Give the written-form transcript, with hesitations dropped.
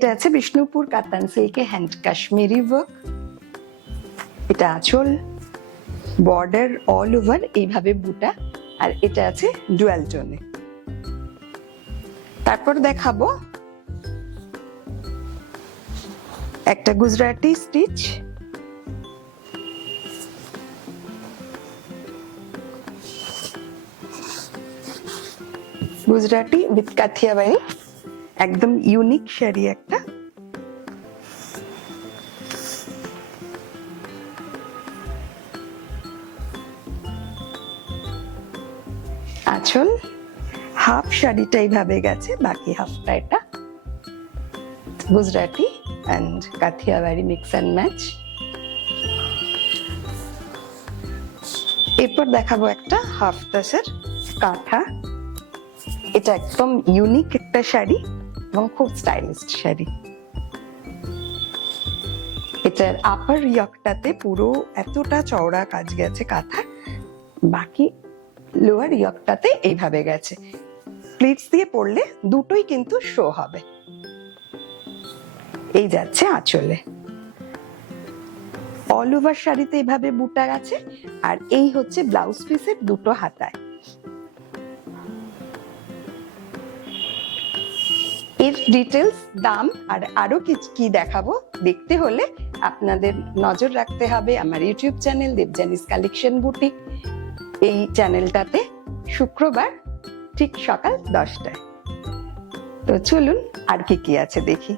এটা আছে বিষ্ণুপুর কাতান সিল্কে হ্যান্ড কাশ্মীরি ওয়ার্ক। এটা আঁচল, বর্ডার অল ওভার এইভাবে বুটা, আর এটা আছে ডুয়াল টোনে। তারপর দেখাবো একটা গুজরাটি স্টিচ। গুজরাটি উইথ কাথিয়াবাড়ি, একদম ইউনিক শাড়ি একটা। আঁচল, হাফ শাড়িটা এইভাবে গেছে, বাকি হাফটা এটা Gujarati and Kathiawadi mix and match. এরপর দেখাবো একটা হাফ তাসের কাঁথা। এটা একদম ইউনিক একটা শাড়ি এবং খুব স্টাইলিশ শাড়ি। এটার আপার ইয়কটাতে পুরো এতটা চওড়া কাজ গেছে কাঁথা, বাকি লোয়ার ইয়কটাতে এইভাবে গেছে। প্লিটস দিয়ে পরলে দুটোই কিন্তু শো হবে। এই যাচ্ছে আঁচলে, অল ওভার শাড়িতে এইভাবে বুটা গেছে, আর এই হচ্ছে ব্লাউজ পিসের দুটো হাতায়। এর ডিটেলস, দাম আর আরো কি দেখাবো দেখতে হলে আপনাদের নজর রাখতে হবে আমার ইউটিউব চ্যানেল দেবযানীস কালেকশন বুটিক। এই চ্যানেলটাতে শুক্রবার ঠিক সকাল 10টায়। তো চলুন আর কি আছে দেখি।